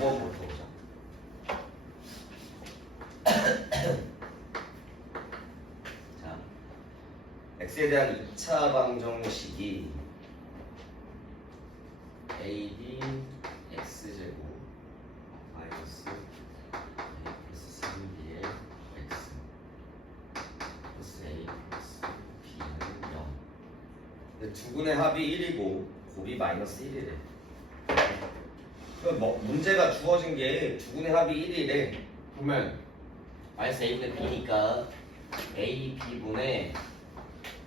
5번부터 보자. 자, x에 대한 2차 방정식이 ab x제곱 마이너스 a 플러스 3b의 x 플러스 a 플러스 b는 0. 근데 두 군의 합이 1이고 곱이 마이너스 1이래. 그럼 뭐 문제가 주어진 게 두 군의 합이 1이래. 그러면 마이너스 a분의 b니까 a b분의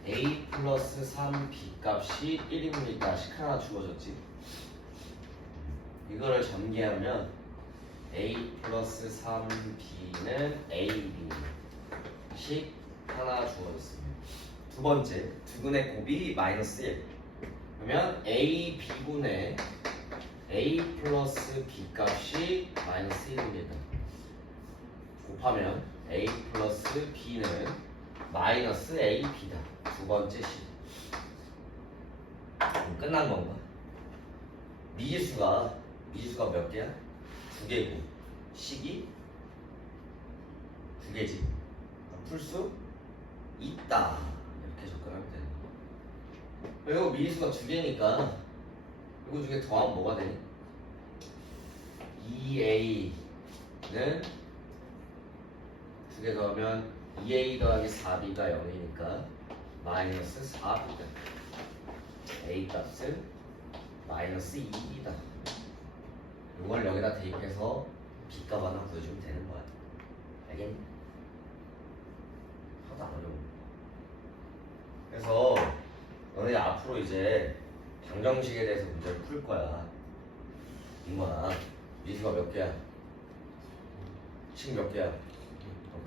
a 플러스 3b 값이 1이니까 식 하나 주어졌지. 이거를 전개하면 a 플러스 3b는 ab 식 하나 주어졌습니다. 두 번째, 두 군의 곱이 마이너스 1. 그러면 a b분의 a 플러스 b 값이 마이너스 1입니다. 곱하면 a 플러스 b는 마이너스 ab다. 두 번째 식. 그럼 끝난 건가? 미지수가 몇 개야? 두 개고 식이 두 개지. 풀 수 있다. 이렇게 접근하면 되는 거야. 이거 미지수가 두 개니까 이거 중에 더하면 뭐가 되니? 2a는 두 개 더하면 2a 더하기 4b가 0이니까 마이너스 4b다. a 값은 마이너스 2b다. 이걸 여기다 대입해서 b값 하나 구해주면 되는 거야. 알겠니? 하나도 안 어려워. 그래서 너네 앞으로 이제 방정식에 대해서 문제를 풀 거야. 인거나 미수가 몇 개야? 식 몇 개야?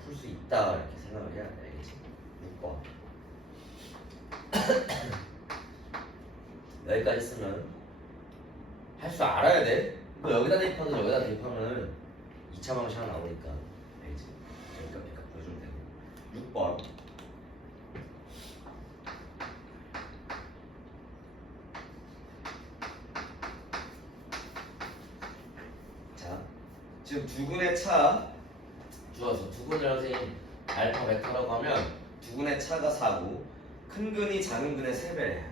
풀 수 있다 이렇게 생각을 해야 돼. 알겠지? 6번 여기까지 쓰면 할 줄 알아야 돼. 뭐 여기다 대입하든 여기다 대입하면 2차 방식 하나 나오니까. 알겠지? 그러니까 B값 보여주면 되고. 6번 자, 지금 두 군의 차 주어서 두 군을 선생님 알파 베타라고 하면 두 군의 차가 4고 큰 근이 작은 근의 3배래.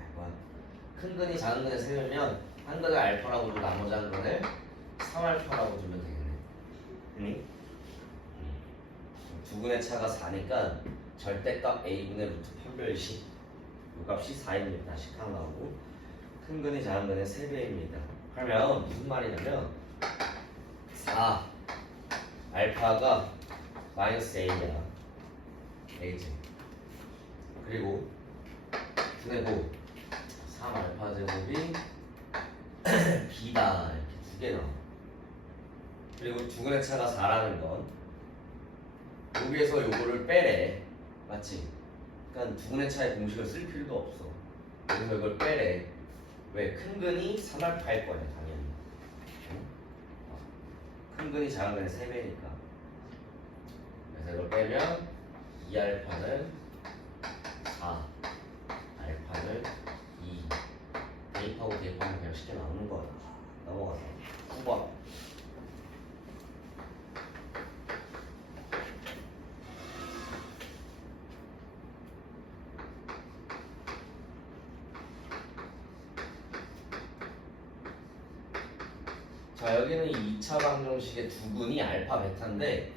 큰 근이 작은 근의 3배면 한 근을 알파라고 두고 나머지 한 근을 3알파라고 두면 되겠네. 응? 두 군의 차가 4니까 절대값 a분의 루트 판별식 이 값이 4입니다. 식 하나 나오고 큰 근이 작은 근의 3배입니다. 그러면 무슨 말이냐면 4 알파가 마이너스 a야. a지. 그리고 분해고 3 알파 제곱이 b다. 이렇게 두 개 나와. 그리고 두 근의 차가 4라는 건 여기에서 요거를 빼래. 맞지? 그러니까 두 근의 차의 공식을 쓸 필요도 없어. 여기서 이걸 빼래. 왜? 큰 근이 3알파일 거야 당연히. 큰 근이 작은 근의 3배니까. 그래서 이걸 빼면 2알파는 4 알파는 2 대입하고 대입하면 그냥 쉽게 나오는 거야. 넘어가서 9번 자, 여기는 2차 방정식의 두 군이 알파 베타인데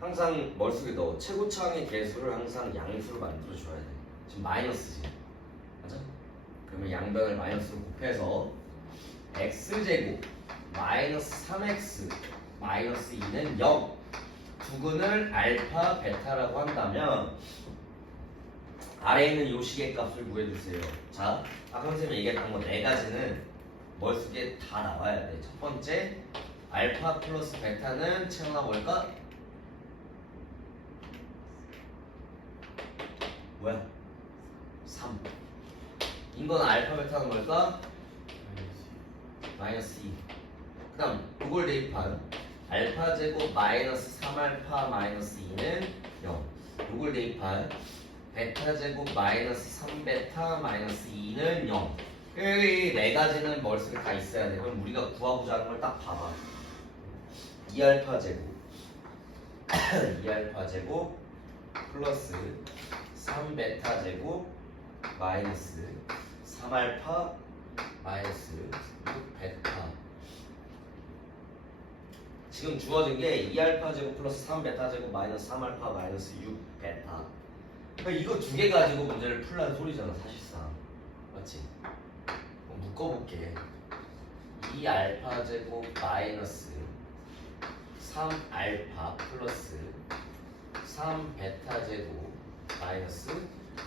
항상 머릿속에 넣어. 최고차항의 개수를 항상 양수로 만들어줘야 돼. 지금 마이너스지. 맞아? 그러면 양변을 마이너스로 곱해서 x제곱 마이너스 3x 마이너스 2는 0. 두 근을 알파 베타라고 한다면 아래에 있는 요 식의 값을 구해주세요. 자, 아까 선생님이 얘기했던 거 4가지는 머릿속에 다 나와야 돼. 첫 번째, 알파 플러스 베타는 채우나 뭘까? 뭐야? 3. 인건 알파 베타는 뭘까? 마이너스 2. 그 다음 이걸 대입한 알파 제곱 마이너스 3알파 마이너스 2는 0. 이걸 대입한 베타 제곱 마이너스 3베타 마이너스 2는 0. 여기 4가지는 머릿속에 다 있어야 돼. 그럼 우리가 구하고자 하는 걸 딱 봐봐. 2알파 제곱 2알파 제곱 플러스 3베타 제곱 마이너스 3알파 마이너스 6베타. 지금 주어진 게 2알파 제곱 플러스 3베타 제곱 마이너스 3알파 마이너스 6베타. 그러니까 이거 두 개 가지고 문제를 풀라는 소리잖아 사실상. 맞지? 그럼 묶어볼게. 2알파 제곱 마이너스 3알파 플러스 3베타 제곱 마이너스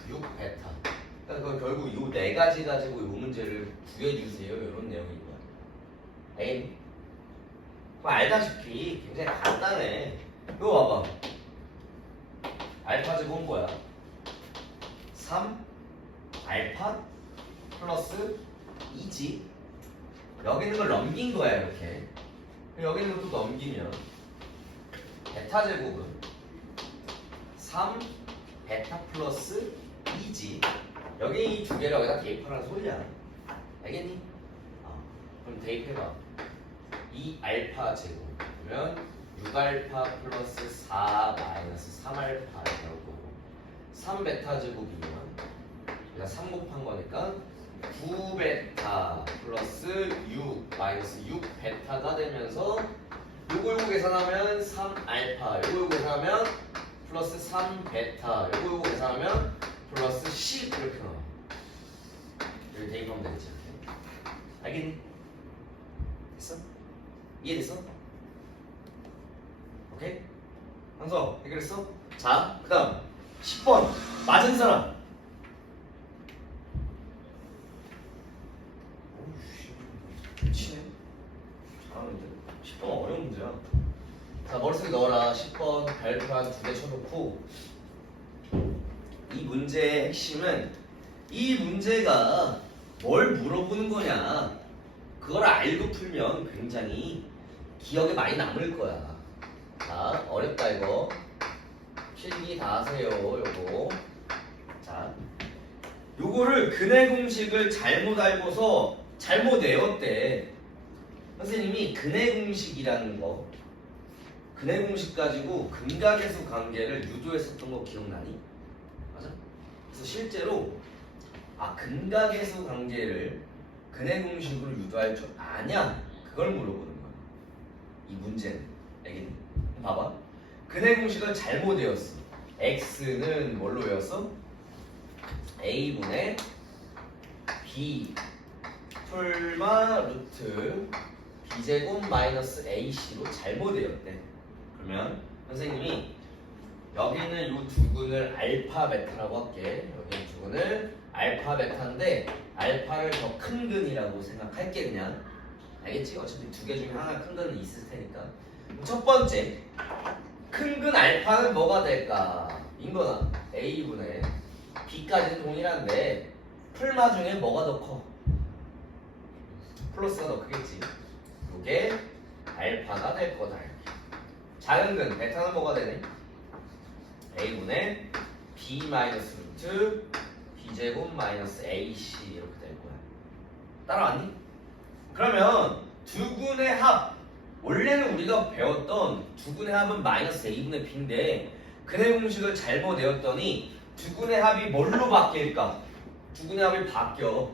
6베타. 그러니까 결국 이 네 가지 가지고 이 문제를 구해주세요. 이런 내용인 거야. 에이, 알다시피 굉장히 간단해. 이거 봐봐. 알파 제곱은 뭐야? 3 알파 플러스 2지. 여기 있는 걸 넘긴 거야 이렇게. 여기 있는 것도 넘기면 베타 제곱은 3 베타 플러스 2지. 여기 이 두 개를 여기다 대입하라는 소리야. 알겠니? 그럼 대입해봐. 2알파 제곱 그러면 6알파 플러스 4 마이너스 3알파 이렇게 나올 거고 3베타 제곱이면 그냥 3 곱한 거니까 9베타 플러스 6 마이너스 6베타가 되면서 요거 계산하면 3알파 요거 계산하면 플러스 3베타 요거 계산하면 플러스 10 이렇게 나와. 여기 대입하면 되겠지. 알겠니? 됐어? 이해됐어? 오케이? 항서 해결했어? 자, 그 다음 10번 맞은 사람. 오우씨 치네. 잘하는데 10번 어려운 문제야. 자, 머릿속에 넣어라. 10번 별표 한 2개 쳐놓고 이 문제의 핵심은 이 문제가 뭘 물어보는 거냐 그걸 알고 풀면 굉장히 기억에 많이 남을 거야. 자, 어렵다 이거. 필기 다 하세요 요거. 자, 요거를 근해 공식을 잘못 알고서 잘못 외웠대. 선생님이 근해 공식이라는 거 근해 공식 가지고 근각계수 관계를 유도했었던 거 기억나니? 맞아? 그래서 실제로 근각계수 관계를 근해 공식으로 유도할 줄 아냐? 그걸 물어보는 거야. 이 문제는. 알겠니? 봐봐. 근해 공식을 잘못 외웠어. x는 뭘로 외웠어? a분의 b 풀마 루트 b제곱 마이너스 ac로 잘못 외웠대. 그러면 선생님이 여기는 이 두 근을 알파 베타라고 할게. 여기 두 근을 알파 베타인데 알파를 더 큰 근이라고 생각할게 그냥. 알겠지? 어차피 두 개 중에 하나 큰 근은 있을 테니까. 첫 번째 큰 근 알파는 뭐가 될까? 인거나 a분의 b까지는 동일한데 풀마 중에 뭐가 더 커? 플러스가 더 크겠지. 이게 알파가 될 거다. 작은 근 베타는 뭐가 되네? a분의 b 마이너스 루트 b제곱 마이너스 ac 이렇게 될 거야. 따라왔니? 그러면 두 근의 합 원래는 우리가 배웠던 두 근의 합은 마이너스 a분의 b인데 근해 공식을 잘못 외웠더니 두 근의 합이 뭘로 바뀔까? 두 근의 합이 바뀌어.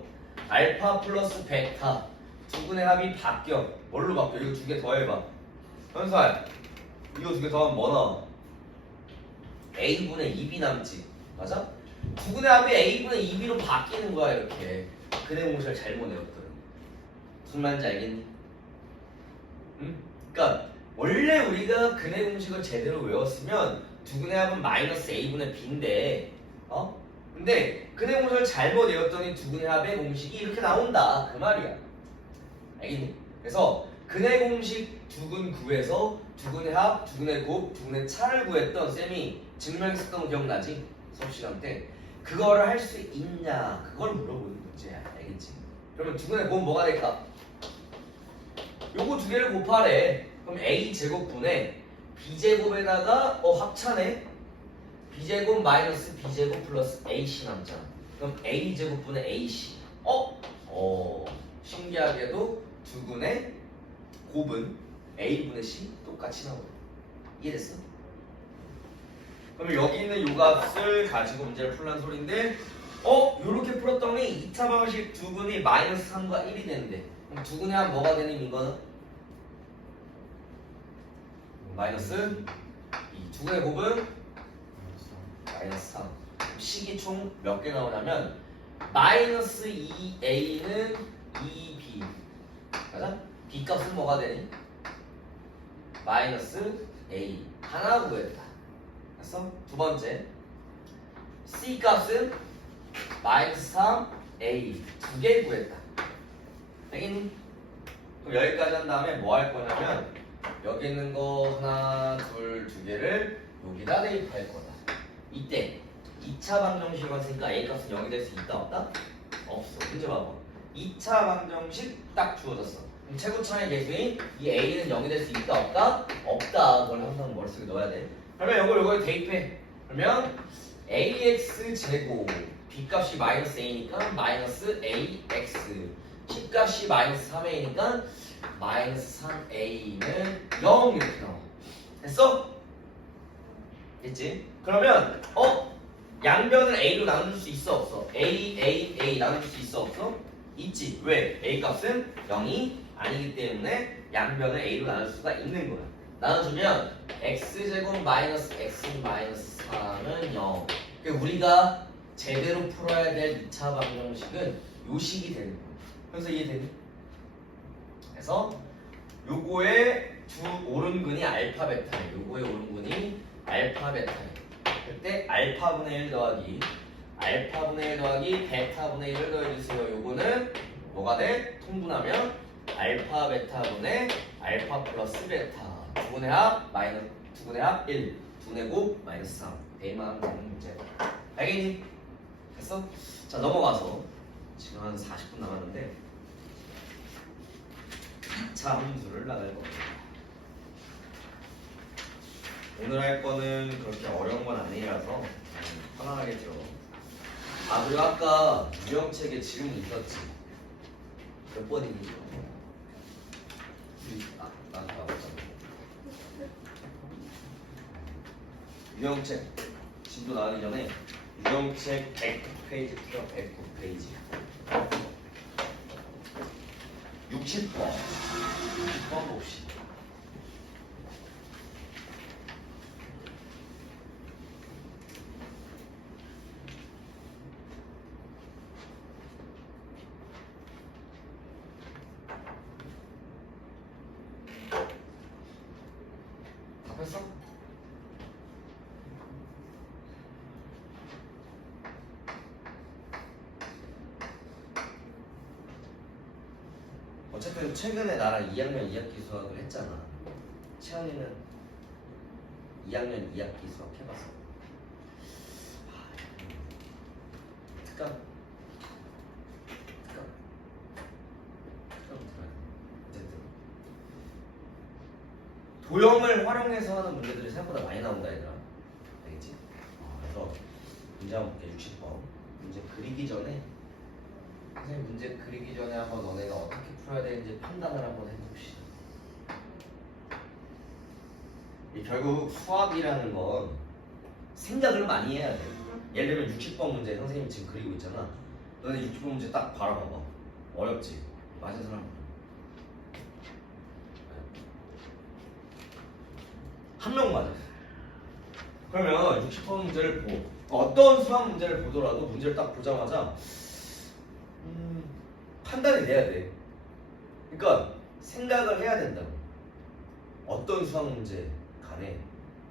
알파 플러스 베타 두 근의 합이 바뀌어. 뭘로 바뀌어? 이거 두 개 더해봐. 현살 이거 두 개 더하면 뭐 나와? a분의 2b 남지. 맞아? 두 근의 합이 a분의 2b로 바뀌는 거야 이렇게. 근해 공식을 잘못 외웠더니. 무슨 말인지 알겠니? 응? 그러니까 원래 우리가 근해 공식을 제대로 외웠으면 두 근의 합은 마이너스 a분의 b인데 근데 근해 공식을 잘못 외웠더니 두 근의 합의 공식이 이렇게 나온다 그 말이야. 알겠니? 그래서 근해 공식 두 근 구해서 두 근의 합, 두 근의 곱, 두 근의 차를 구했던 쌤이 증명했었던 거 기억나지? 수업 시간 때 그거를 할 수 있냐 그걸 물어보는 문제야. 알겠지? 그러면 두 근의 곱은 뭐가 될까? 요거 두 개를 곱하래. 그럼 a 제곱분의 b 제곱에다가 합차네. b 제곱 마이너스 b 제곱 플러스 ac 남잖아. 그럼 a 제곱분의 ac. 신기하게도 두 근의 곱은 A분의 C 똑같이 나오고. 이해됐어? 그럼 여기 있는 요 값을 가지고 문제를 풀란 소리인데 요렇게 풀었더니 2차 방식 두근이 마이너스 3과 1이 되는데 그럼 두근이 하면 뭐가 되는 이거는? 마이너스 2. 두근의 곱은? 마이너스 3. 식이 총 몇 개 나오냐면 마이너스 2a는 2b 맞아? b 값은 뭐가 되니? 마이너스 a 하나 구했다. 됐어? 두 번째 c 값은 마이너스 3a 두 개 구했다. 되겠니? 그럼 여기까지 한 다음에 뭐 할 거냐면 여기 있는 거 하나 두 개를 여기다 대입할 거다. 이때 2차 방정식 왔으니까 a 값은 0이 될 수 있다 없다? 없어. 문제 봐봐. 2차 방정식 딱 주어졌어. 그럼 최고차의 개수인 이 a는 0이 될 수 있다 없다? 없다. 그걸 항상 머릿속에 넣어야 돼. 그러면 요걸 대입해. 그러면 ax 제곱 b 값이 마이너스 a니까 마이너스 ax c 값이 마이너스 3a니까 마이너스 3a는 0 이렇게 나와. 됐어? 됐지? 그러면 양변을 a로 나눠줄 수 있어 없어? a 나눠줄 수 있어 없어? 있지. 왜? a 값은 0이 아니기 때문에 양변을 a로 나눌 수가 있는 거야. 나눠주면 x제곱 마이너스 x 마이너스 3은 0. 그러니까 우리가 제대로 풀어야 될 2차 방정식은 요 식이 되는 거야. 그래서 이해되니? 그래서 요거의 두 오른근이 알파 베타예요. 요거의 오른근이 알파 베타예요. 그때 알파분의 1 더하기 알파분의 1 더하기 베타분의 1을 더해주세요. 요거는 뭐가 돼? 통분하면 알파 베타분의 알파 플러스 베타 두분의 합 마이너스 두분의 합 1 두분의 곱 마이너스 3 대입만 하면 되는 문제. 알겠니? 됐어? 자 넘어가서 지금 한 40분 남았는데 2차 함수를 나갈 겁니다. 오늘 할 거는 그렇게 어려운 건 아니라서 편안하겠죠. 그리고 아까 유형책에 질문 있었지. 몇 번이니? 나한테 와봤잖아. 유형책 진도 나가기 전에 유형책 109페이지 풀어. 109페이지 60번 60번 봅시다. 답했어? 어쨌든 최근에 나랑 2학년 2학기 수학을 했잖아. 채연이는 2학년 2학기 수학 해봤어? 특강 들어야 돼. 어쨌든 도형을 활용해서 하는 문제들이 생각보다 많이 나온다 얘들아. 알겠지? 그래서 문제 한번 볼게. 60번 문제 그리기 전에 선생님 문제 그리기 전에 한번 너네가 어떻게 풀어야 되는지 판단을 한번 해봅시다. 결국 수학이라는 건 생각을 많이 해야 돼. 예를 들면 60번 문제 선생님이 지금 그리고 있잖아. 너네 60번 문제 딱 바라봐봐. 어렵지? 맞은 사람 한 명 맞았어. 그러면 60번 문제를 어떤 수학 문제를 보더라도 문제를 딱 보자마자 판단이 돼야 돼. 그러니까 생각을 해야 된다고. 어떤 수학 문제 간에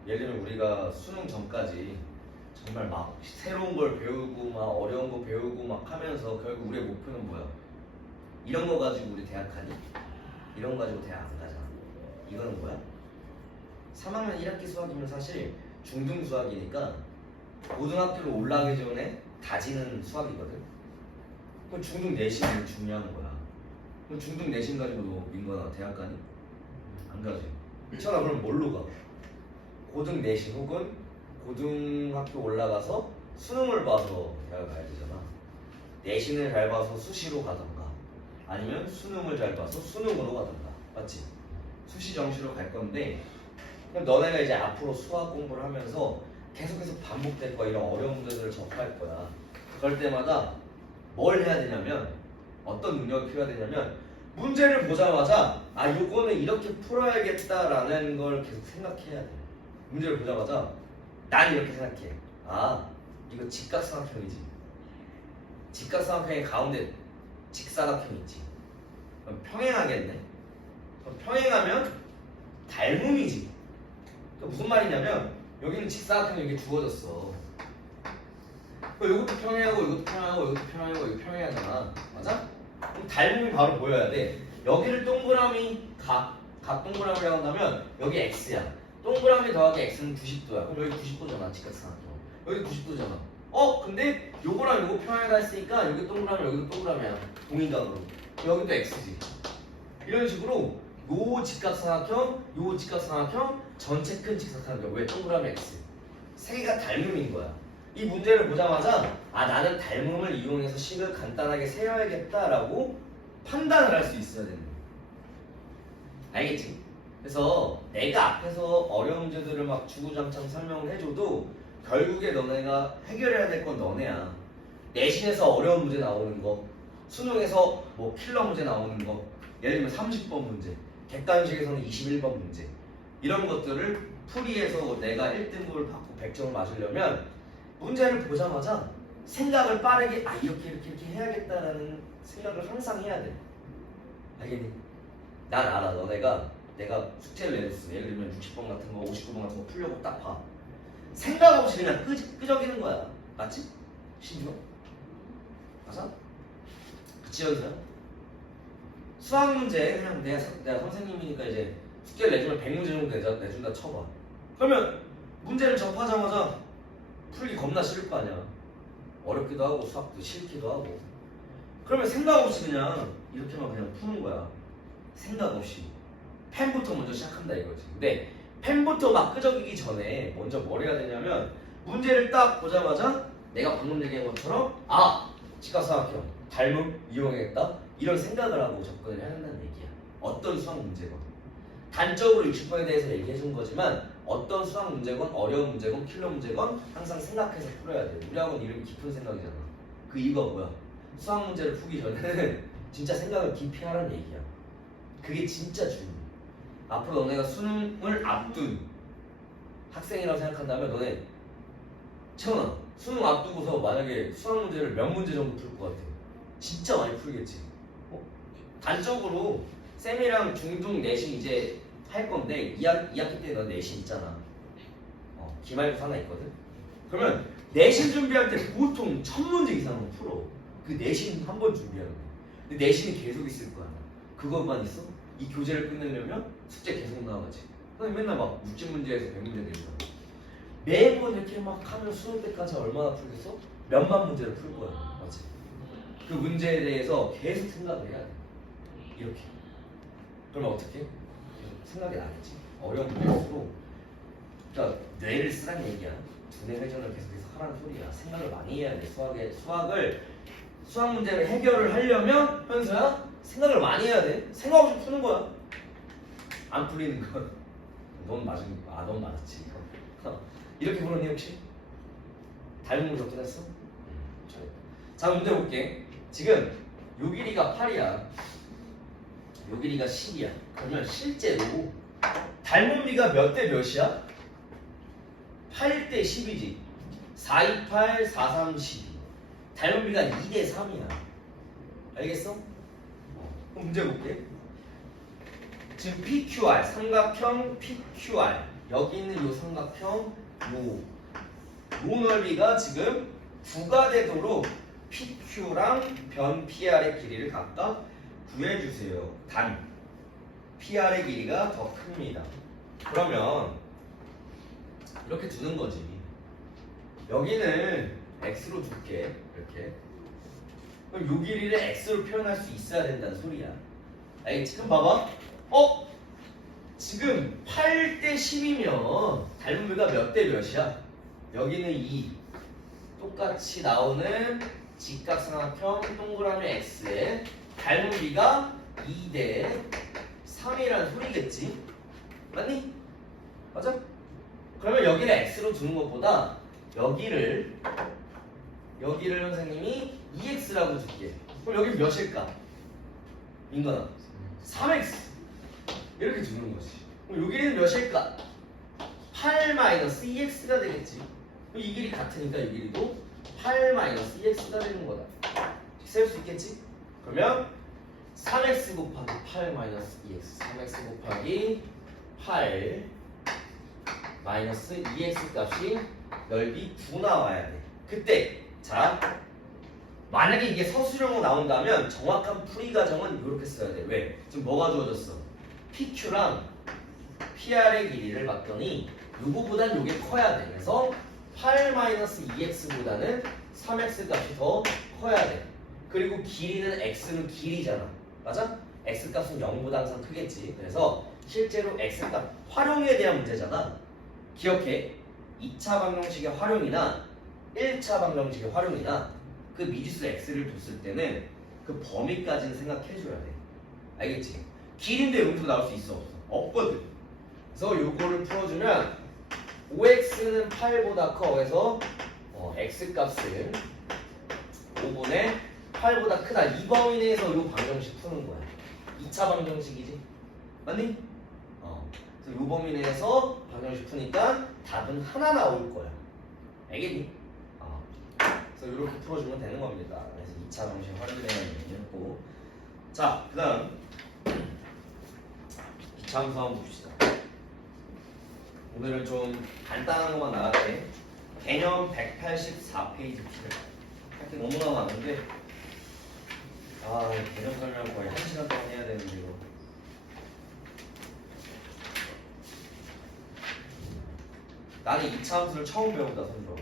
예를 들면 우리가 수능 전까지 정말 막 새로운 걸 배우고 막 어려운 거 배우고 막 하면서 결국 우리의 목표는 뭐야? 이런 거 가지고 우리 대학 가니? 이런 거 가지고 대학 안 가잖아. 이거는 뭐야? 3학년 1학기 수학이면 사실 중등 수학이니까 고등학교로 올라가기 전에 다지는 수학이거든. 그럼 중등 내신이 중요한 거야. 그럼 중등 내신 가지고 너 민거나 대학 가니? 안 가지. 괜찮아. 그럼 뭘로 가? 고등 내신 혹은 고등학교 올라가서 수능을 봐서 대학을 가야 되잖아. 내신을 잘 봐서 수시로 가던가 아니면 수능을 잘 봐서 수능으로 가던가. 맞지? 수시 정시로 갈 건데 그럼 너네가 이제 앞으로 수학 공부를 하면서 계속해서 반복될 거야. 이런 어려운 문제들을 접할 거야. 그럴 때마다 뭘 해야 되냐면 어떤 능력이 필요해야 되냐면 문제를 보자마자 아 요거는 이렇게 풀어야겠다라는 걸 계속 생각해야 돼. 문제를 보자마자 난 이렇게 생각해. 아 이거 직각삼각형이지. 직각삼각형의 가운데 직사각형 있지. 그럼 평행하겠네. 그럼 평행하면 닮음이지. 그러니까 무슨 말이냐면 여기는 직사각형이 이렇게 주어졌어. 이것도 평행하고 이것도 평행하고 이것도 평행하고 이거 평행하잖아. 맞아? 그럼 닮음이 바로 보여야 돼. 여기를 동그라미 각 동그라미라고 한다면 여기 x야. 동그라미 더하기 x는 90도야. 그럼 여기 90도잖아. 직각삼각형. 여기 90도잖아. 근데 요거랑 요거 평행하다 했으니까 여기 동그라미 여기도 동그라미야. 동인각으로. 여기도 x지. 이런 식으로 요 직각삼각형, 요 직각삼각형, 전체 큰 직각삼각형. 왜? 동그라미 x. 세 개가 닮음인 거야. 이 문제를 보자마자 아 나는 닮음을 이용해서 식을 간단하게 세워야겠다라고 판단을 할 수 있어야 되는 거야. 알겠지? 그래서 내가 앞에서 어려운 문제들을 막 주구장창 설명을 해줘도 결국에 너네가 해결해야 될 건 너네야. 내신에서 어려운 문제 나오는 거, 수능에서 뭐 킬러 문제 나오는 거, 예를 들면 30번 문제, 객관식에서는 21번 문제, 이런 것들을 풀이해서 내가 1등급을 받고 100점을 맞으려면 문제를 보자마자 생각을 빠르게 아 이렇게 해야겠다라는 생각을 항상 해야 돼. 알겠니? 난 알아. 너네가 내가 숙제를 내줬어. 예를 들면 60번 같은 거 59번 같은 거 풀려고 딱 봐. 생각 없이 그냥 끄적이는 거야. 맞지? 심지어? 맞아? 그치 연서야? 수학 문제 그냥 내가 선생님이니까 이제 숙제를 내주면 100문제 정도 내준다 쳐봐. 그러면 문제를 접하자마자 풀기 겁나 싫을 거 아니야. 어렵기도 하고 수학도 싫기도 하고. 그러면 생각 없이 그냥 이렇게만 그냥 푸는 거야. 생각 없이. 펜부터 먼저 시작한다 이거지. 근데 펜부터 막 끄적이기 전에 먼저 뭘 해야 되냐면 문제를 딱 보자마자 내가 방금 얘기한 것처럼 아 직각삼각형 닮음 이용해야겠다 이런 생각을 하고 접근을 해야 한다는 얘기야. 어떤 수학 문제건 단적으로 60번에 대해서 얘기해 준 거지만 어떤 수학 문제건 어려운 문제건 킬러 문제건 항상 생각해서 풀어야 돼. 우리 학원 이름이 깊은 생각이잖아. 그 이유가 뭐야? 수학 문제를 풀기 전에는 진짜 생각을 깊이 하라는 얘기야. 그게 진짜 중요해. 앞으로 너네가 수능을 앞둔 학생이라고 생각한다면 너네 채원아 수능 앞두고서 만약에 수학 문제를 몇 문제 정도 풀 것 같아? 진짜 많이 풀겠지. 단적으로 쌤이랑 중등 내신 이제 할 건데 2학기 때 너 내신 있잖아. 기말고사 하나 있거든. 그러면 내신 준비할 때 보통 1000문제 이상은 풀어. 그 내신 한 번 준비하는 거. 근데 내신이 계속 있을 거야. 그것만 있어? 이 교재를 끝내려면 숙제 계속 나와가지. 선생님 맨날 막 60문제에서 100문제 내잖아. 매번 이렇게 막 하면 수능 때까지 얼마나 풀겠어? 몇만 문제를 풀 거야. 맞지? 그 문제에 대해서 계속 생각을 해야 돼. 이렇게. 그러면 어떻게? 생각이 나겠지. 어려운 문제일수록 그러니까 뇌를 쓰란 얘기야. 두뇌 회전을 계속해서 하라는 소리야. 생각을 많이 해야 돼. 수학 문제를 해결을 하려면 현서야 생각을 많이 해야 돼. 생각 없이 푸는 거야. 안 풀리는 건 넌 맞은 거. 넌 맞았지. 이렇게 풀었니 혹시? 닮은 거 접근했어? 자 문제 볼게. 지금 요 길이가 8이야. 요 길이가 10이야. 그러면 실제로 닮은비가 몇 대 몇이야? 8대 10이지. 4, 2, 8, 4, 3, 12. 닮은비가 2대 3이야. 알겠어? 그럼 문제 볼게. 지금 PQR, 삼각형 PQR. 여기 있는 요 삼각형 요 넓이가 지금 9가 되도록 PQ랑 변 PR의 길이를 각각 구해주세요. 단 PR의 길이가 더 큽니다. 그러면 이렇게 두는 거지. 여기는 X로 줄게. 이렇게. 그럼 요 길이를 X로 표현할 수 있어야 된다는 소리야. 알겠지? 그럼 봐봐. 지금 8대 10이면 닮은비가 몇 대 몇이야? 여기는 2. 똑같이 나오는 직각삼각형 동그라미 X에 닮은비가 2대 3이라는 소리겠지? 맞니? 맞아? 그러면 여기를 x로 두는 것보다 여기를 선생님이 2x라고 줄게. 그럼 여기 몇일까? 민건아 3x 이렇게 두는 거지. 그럼 여기는 몇일까? 8-2x가 되겠지. 그럼 이 길이 같으니까 이 길이도 8-2x가 되는 거다. 세울 수 있겠지? 그러면 3x 곱하기 8-2x 3x 곱하기 8 마이너스 2x 값이 넓이 9 나와야 돼. 그때 자 만약에 이게 서술형으로 나온다면 정확한 풀이 과정은 이렇게 써야 돼. 왜? 지금 뭐가 주어졌어? PQ랑 PR의 길이를 봤더니 요거보단 요게 커야 돼. 그래서 8-2x보다는 3x 값이 더 커야 돼. 그리고 길이는 x는 길이잖아. 맞아? x 값은 0보다 항상 크겠지. 그래서 실제로 x 값 활용에 대한 문제잖아. 기억해. 2차 방정식의 활용이나 1차 방정식의 활용이나 그 미지수 x를 뒀을 때는 그 범위까지는 생각해줘야 돼. 알겠지? 길인데 여기서 나올 수 있어 없어? 없거든. 그래서 요거를 풀어주면 5x는 8보다 커. 해서 x 값은 5분의 8보다 크다. 이 범위 내에서 요 방정식 푸는 거야. 2차 방정식이지. 맞니? 그래서 요 범위 내에서 방정식 푸니까 답은 하나 나올 거야. 알겠니? 그래서 이렇게 풀어주면 되는 겁니다. 그래서 2차 방정식 활용되는 얘기였고, 자, 그 다음 기차함수 한번 봅시다. 오늘은 좀 간단한 것만 나갈게. 개념 184페이지 할 게 너무나 많은데 개념 설명 거의 1시간 동안 해야 되는데 이거 나는 2차 함수를 처음 배운다 선생님.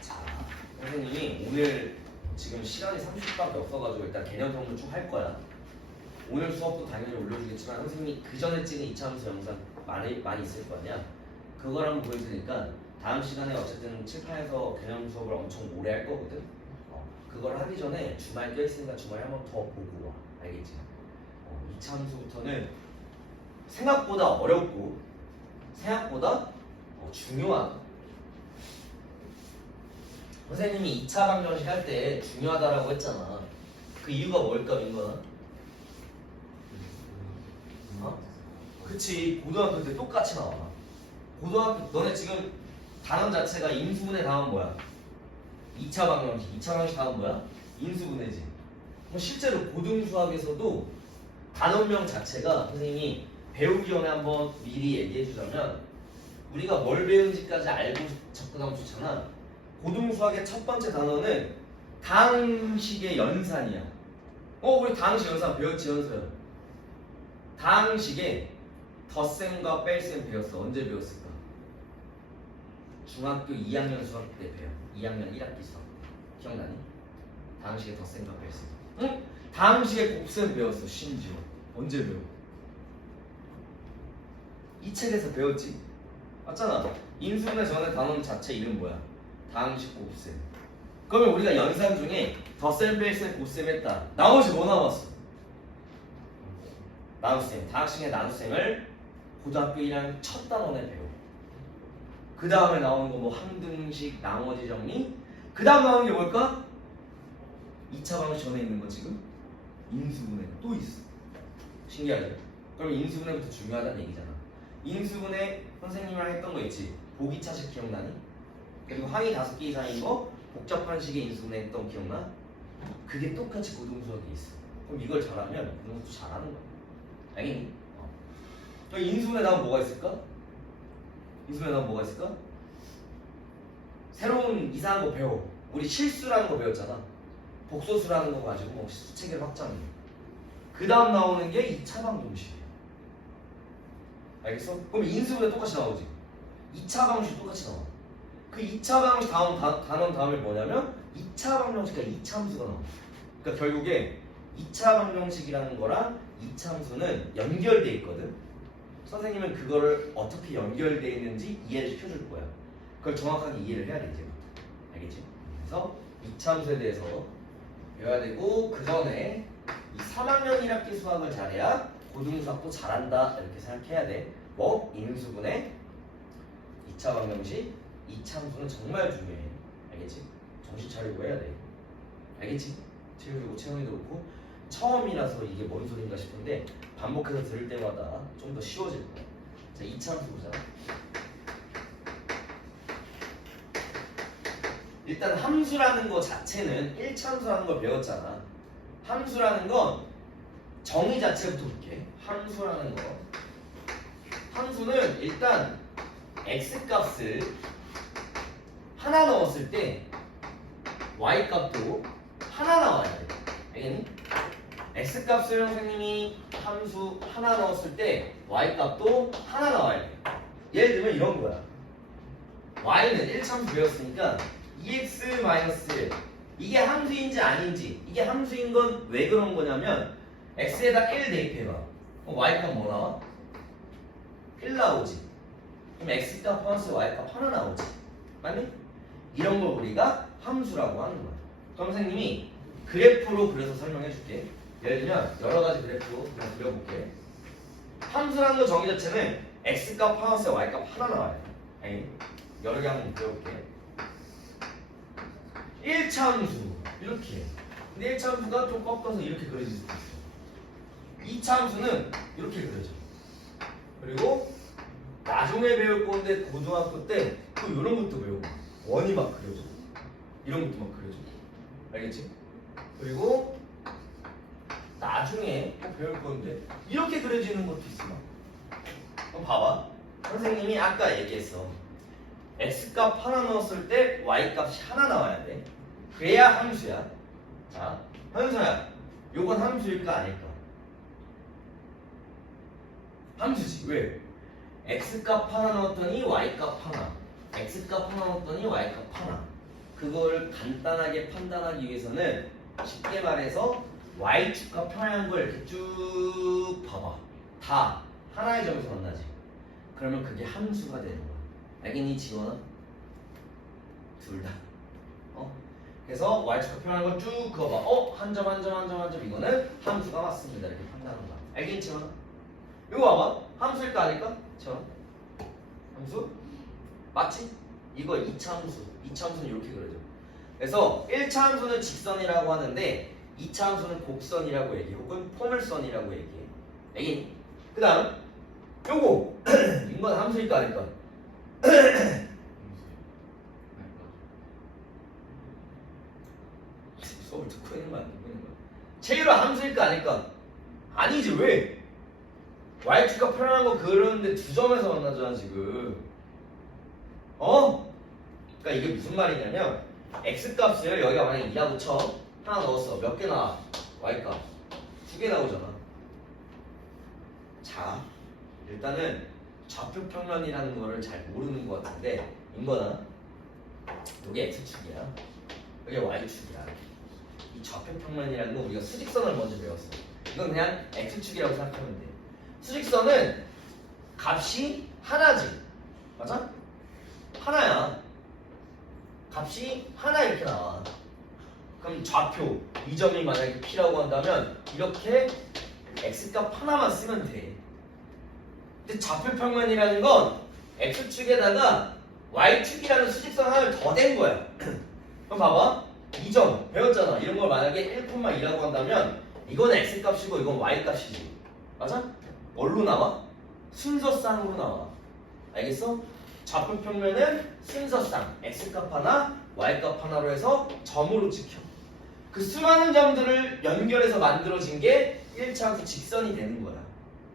자, 선생님이 오늘 지금 시간이 30분밖에 없어가지고 일단 개념 설명을 쭉 할 거야. 오늘 수업도 당연히 올려주겠지만 선생님이 그 전에 찍은 2차 함수 영상 많이 있을 거 아니야. 그걸 한번 보여드리니까 다음 시간에 어쨌든 칠판에서 개념 수업을 엄청 오래 할 거거든. 그걸 하기 전에 주말 껴있으니까 주말에 한번 더 보고 와. 알겠지? 2차 함수부터는 생각보다 어렵고 생각보다 중요하다. 선생님이 2차 방정식 할 때 중요하다라고 했잖아. 그 이유가 뭘까 민건아? 그치. 고등학교 때 똑같이 나와. 고등학교 너네 지금 단원 자체가 인수분해 다음 뭐야? 2차 방정식. 2차 방정식 다음 뭐야? 인수분해지. 그럼 실제로 고등수학에서도 단원명 자체가 선생님이 배우기 전에 한번 미리 얘기해 주자면 우리가 뭘 배운지까지 알고 접근하면 좋잖아. 고등수학의 첫 번째 단어는 다항식의 연산이야. 우리 다항식 연산 배웠지 연서야. 다항식의 덧셈과 뺄셈 배웠어. 언제 배웠을까? 중학교 2학년 수학 때 배워. 2학년 1학기 수학 기억나니? 다항식의 덧셈과 뺄셈. 응? 다항식의 곱셈 배웠어. 심지어 언제 배워? 이 책에서 배웠지? 맞잖아. 인수분해 전에 단원 자체 이름 뭐야? 다항식 곱셈. 그러면 우리가 연산 중에 덧셈, 뺄셈, 곱셈 했다. 나머지 뭐 남았어? 나눗셈. 다항식의 나눗셈을 고등학교 1학년 첫 단원에 배워. 그 다음에 나오는 거 뭐 항등식, 나머지 정리. 그 다음 나오는 게 뭘까? 2차 방정식 전에 있는 거 지금 인수분해 또 있어. 신기하죠? 그럼 인수분해부터 중요하다는 얘기잖아. 인수분해 선생님이랑 했던 거 있지? 보기차식 기억나니? 그리고 항이 5개 이상인 거 복잡한 식의 인수분해 했던 거 기억나? 그게 똑같이 고등수학에 있어. 그럼 이걸 잘하면 고등수도 잘하는 거야. 알겠니? 인수분해 다음 뭐가 있을까? 인수분해 다음 뭐가 있을까? 새로운 이상한 거 배워. 우리 실수라는 거 배웠잖아. 복소수라는 거 가지고 뭐 수체계를 확장해. 그 다음 나오는 게 2차 방정식이야. 알겠어? 그럼 인수분해 똑같이 나오지. 2차 방정식 똑같이 나와. 그 2차 방정식 단원 다음에 뭐냐면 2차 방정식과 2차 함수가 나와. 그러니까 결국에 2차 방정식이라는 거랑 2차 함수는 연결돼 있거든. 선생님은 그거를 어떻게 연결돼 있는지 이해를 시켜줄 거야. 그걸 정확하게 이해를 해야 돼 이제부터. 알겠지? 그래서 2차 함수에 대해서 배워야 되고 그 전에 이 3학년이 초등 1학기 수학을 잘해야 고등수학도 잘한다 이렇게 생각해야 돼. 뭐? 인수분해 2차 방정식 이참수는 정말 중요해. 알겠지? 정신 차리고 해야 돼. 알겠지? 채율이고 채영이도 그렇고 처음이라서 이게 뭔 소린가 싶은데 반복해서 들을 때마다 좀 더 쉬워질 거야. 자, 이참수 보자. 일단 함수라는 거 자체는 1참수라는 걸 배웠잖아. 함수라는 건 정의 자체부터 볼게. 함수라는 거. 함수는 일단 x값을 하나 넣었을 때 y값도 하나 나와야 돼. 알겠니? x값을 선생님이 함수 하나 넣었을 때 y값도 하나 나와야 돼. 예를 들면 이런 거야. y는 1참수 배웠으니까 2x-1 이게 함수인지 아닌지. 이게 함수인 건 왜 그런 거냐면 x에다 1 대입해봐. 그럼 y값 뭐 나와? 1 나오지. 그럼 x값 플러스 y값 하나 나오지. 맞니? 이런 걸 우리가 함수라고 하는 거야. 그럼 선생님이 그래프로 그려서 설명해 줄게. 예를 들면 여러 가지 그래프로 그냥 그려볼게. 함수라는 거 정의 자체는 x값 플러스 y값 하나 나와요. 아니, 여러 개 한번 그려볼게. 1차함수 이렇게. 근데 1차함수가 좀 꺾어서 이렇게 그려질 수도 있어. 2차함수는 이렇게 그려져. 그리고 나중에 배울 건데 고등학교 때 또 이런 것도 배우고 원이 막 그려져. 이런 것도 막 그려져. 알겠지? 그리고 나중에 또 배울 건데 이렇게 그려지는 것도 있어. 그럼 봐봐. 선생님이 아까 얘기했어. x값 하나 넣었을 때 y값이 하나 나와야 돼. 그래야 함수야. 자, 현서야, 요건 함수일까 아닐까? 함수지. 왜? x값 하나 넣었더니 y값 하나, x값 하나 넣었더니 y값 하나. 그걸 간단하게 판단하기 위해서는 쉽게 말해서 y축과 평행한 걸 이렇게 쭉 봐봐. 다 하나의 점에서 만나지. 그러면 그게 함수가 되는 거야. 알겠니, 지원아? 둘 다. 그래서 y축과 평행한 걸 쭉 그어봐. 한 점 한 점 한 점 한 점 이거는 함수가 맞습니다. 이렇게 판단하는 거야. 알겠니, 지원아? 이거 봐봐. 함수일까 아닐까? 지원아? 함수? 맞지? 이거 2차 함수. 2차 함수는 이렇게 그려져. 그래서 1차 함수는 직선이라고 하는데 2차 함수는 곡선이라고 얘기해. 혹은 포물선이라고 얘기해. 알겠니? 그 다음 요거 이건 함수일까 아닐까? 수업을 듣고 있는 거야, 안 듣고 있는 거야? 체유라 함수일까 아닐까? 아니지. 왜? y축과 평행한 거 그러는데 두 점에서 만나잖아 지금. 그러니까 이게 무슨 말이냐면 x값을 여기가 만약에 2라고 쳐. 하나 넣었어. 몇 개 나와? y값 2개 나오잖아. 자, 일단은 좌표평면이라는 거를 잘 모르는 것 같은데 인거나 이게 x축이야, 이게 y축이야. 이 좌표평면이라는 거 우리가 수직선을 먼저 배웠어. 이건 그냥 x축이라고 생각하면 돼. 수직선은 값이 하나지. 맞아? 하나야. 값이 하나 이렇게 나와. 그럼 좌표 이 점이 만약에 P라고 한다면 이렇게 x값 하나만 쓰면 돼. 근데 좌표평면이라는 건 x축에다가 y축이라는 수직선 하나를 더 댄 거야. 그럼 봐봐. 이 점 배웠잖아. 이런 걸 만약에 1,2라고 한다면 이건 x값이고 이건 y값이지. 맞아? 뭘로 나와? 순서쌍으로 나와. 알겠어? 좌표평면은 순서쌍 x값 하나, y값 하나로 해서 점으로 찍혀. 그 수많은 점들을 연결해서 만들어진 게 1차 함수 직선이 되는 거야.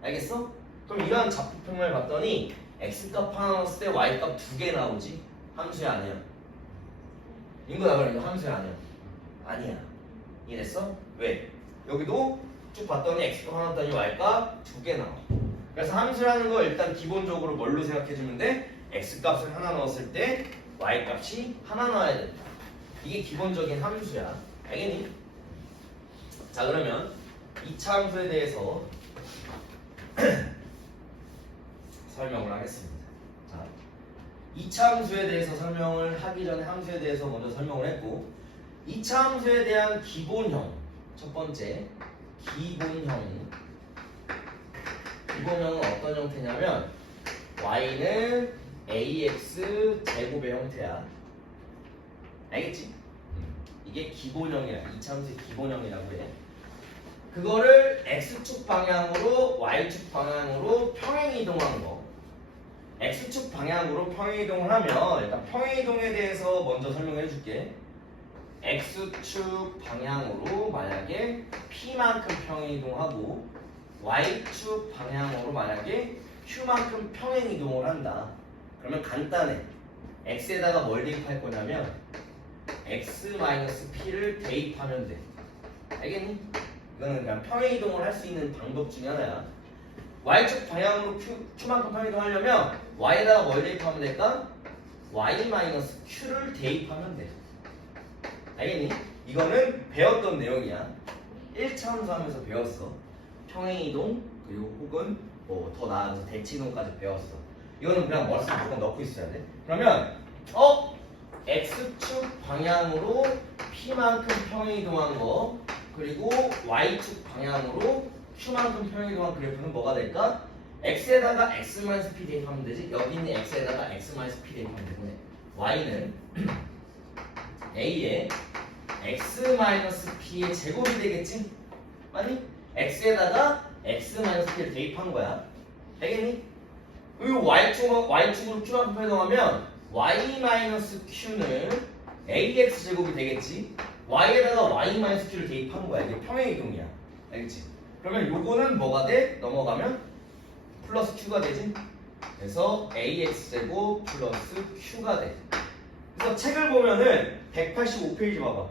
알겠어? 그럼 이러한 좌표평면을 봤더니 x값 하나 넣었을 때 y값 2개 나오지? 함수야 아니야? 인거 나가는 거 함수야 아니야? 아니야. 이해됐어? 왜? 여기도 쭉 봤더니 x값 하나 넣었더니 y값 2개 나와. 그래서 함수라는 거 일단 기본적으로 뭘로 생각해주면 돼? x값을 하나 넣었을 때 y값이 하나 나와야 된다. 이게 기본적인 함수야. 알겠니? 자, 그러면 2차 함수에 대해서 설명을 하겠습니다. 자, 2차 함수에 대해서 설명을 하기 전에 함수에 대해서 먼저 설명을 했고 2차 함수에 대한 기본형 첫 번째 기본형은 어떤 형태냐면 y는 ax 제곱의 형태야. 알겠지? 이게 기본형이야. 이차함수의 기본형이라고 해. 그거를 x축 방향으로 y축 방향으로 평행 이동한 거. x축 방향으로 평행 이동을 하면 일단 평행 이동에 대해서 먼저 설명해 줄게. x축 방향으로 만약에 p만큼 평행 이동하고 y축 방향으로 만약에 q만큼 평행 이동을 한다. 그러면 간단해. x에다가 뭘 대입할 거냐면 x-p를 대입하면 돼. 알겠니? 이거는 그냥 평행 이동을 할 수 있는 방법 중에 하나야. y축 방향으로 q만큼 평행 이동하려면 y에다가 뭘 대입하면 될까? y-q를 대입하면 돼. 알겠니? 이거는 배웠던 내용이야. 1차 함수 하면서 배웠어. 평행 이동 그리고 혹은 뭐 더 나아가서 대칭 이동까지 배웠어. 이거는 그냥 머릿속에 무조건 넣고 있어야 돼. 그러면 x축 방향으로 p만큼 평행 이동한 거 그리고 y축 방향으로 q만큼 평행 이동한 그래프는 뭐가 될까? x에다가 x-p 대입하면 되지. 여기 있는 x에다가 x-p 대입하면 되네. y는 a에 x-p의 제곱이 되겠지? 아니? x에다가 x-p를 대입한 거야. 알겠니? 그리고 y축으로 q만큼 평행하면 y-q는 ax 제곱이 되겠지? y에다가 y-q를 대입한 거야. 이게 평행 이동이야. 알겠지? 그러면 요거는 뭐가 돼? 넘어가면 플러스 q가 되지? 그래서 ax 제곱 플러스 q가 돼. 그래서 책을 보면은 185페이지 봐봐.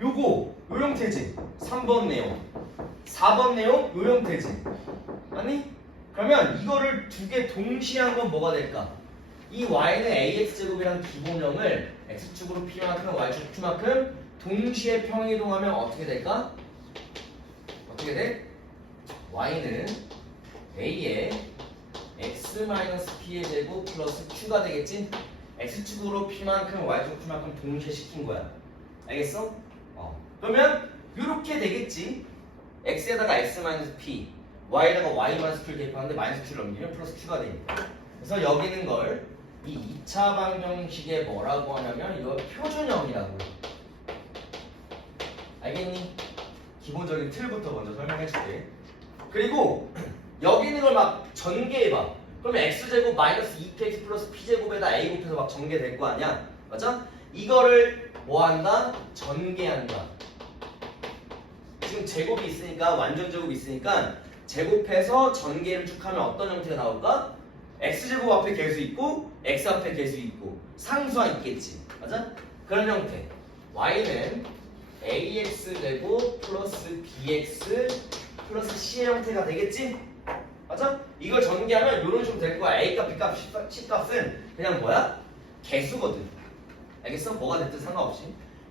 요거 요 형태지. 3번 내용 4번 내용 요 형태지. 아니? 그러면 이거를 두 개 동시에 한 건 뭐가 될까? 이 y는 ax제곱이란 기본형을 x축으로 p만큼 y축 q만큼 동시에 평행이동하면 어떻게 될까? 어떻게 돼? y는 a에 x-p의 제곱 플러스 q가 되겠지? x축으로 p만큼 y축 q만큼 동시에 시킨 거야. 알겠어? 그러면 이렇게 되겠지. x에다가 x-p, y에다가 y-q를 대입하는데 마이너스 q를 넘기면 플러스 q가 되니까. 그래서 여기 있는 걸 이 2차 방정식에 뭐라고 하냐면 이거 표준형이라고 해. 알겠니? 기본적인 틀부터 먼저 설명해 줄게. 그리고 여기 있는 걸 막 전개해봐. 그러면 x제곱 마이너스 2px 플러스 p제곱에다 a 곱해서 막 전개될 거 아니야? 맞아? 이거를 뭐 한다? 전개한다. 지금 제곱이 있으니까 완전 제곱이 있으니까 제곱해서 전개를 쭉 하면 어떤 형태가 나올까? x제곱 앞에 계수 있고 x 앞에 계수 있고 상수가 있겠지. 맞아? 그런 형태. y는 ax제곱 플러스 bx 플러스 c의 형태가 되겠지? 맞아? 이걸 전개하면 이런 식으로 될 거야. a값, b값, c값은 그냥 뭐야? 개수거든. 알겠어? 뭐가 됐든 상관없이.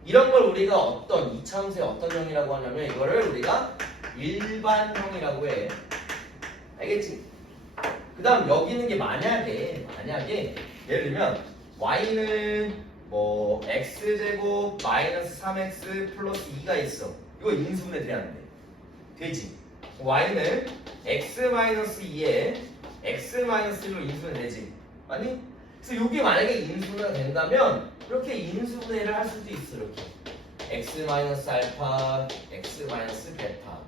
이런 걸 우리가 어떤 2차 함수의 어떤 형이라고 하냐면 이거를 우리가 일반형이라고 해. 알겠지? 그 다음 여기 있는 게 만약에 예를 들면 y는 뭐 x제곱 마이너스 3x 플러스 2가 있어. 이거 인수분해 돼야 안 돼. 되지? y는 x-2에 x-1로 인수분해 되지? 맞니? 그래서 이게 만약에 인수분해가 된다면 이렇게 인수분해를 할 수도 있어. 이렇게 x-알파, x-베타.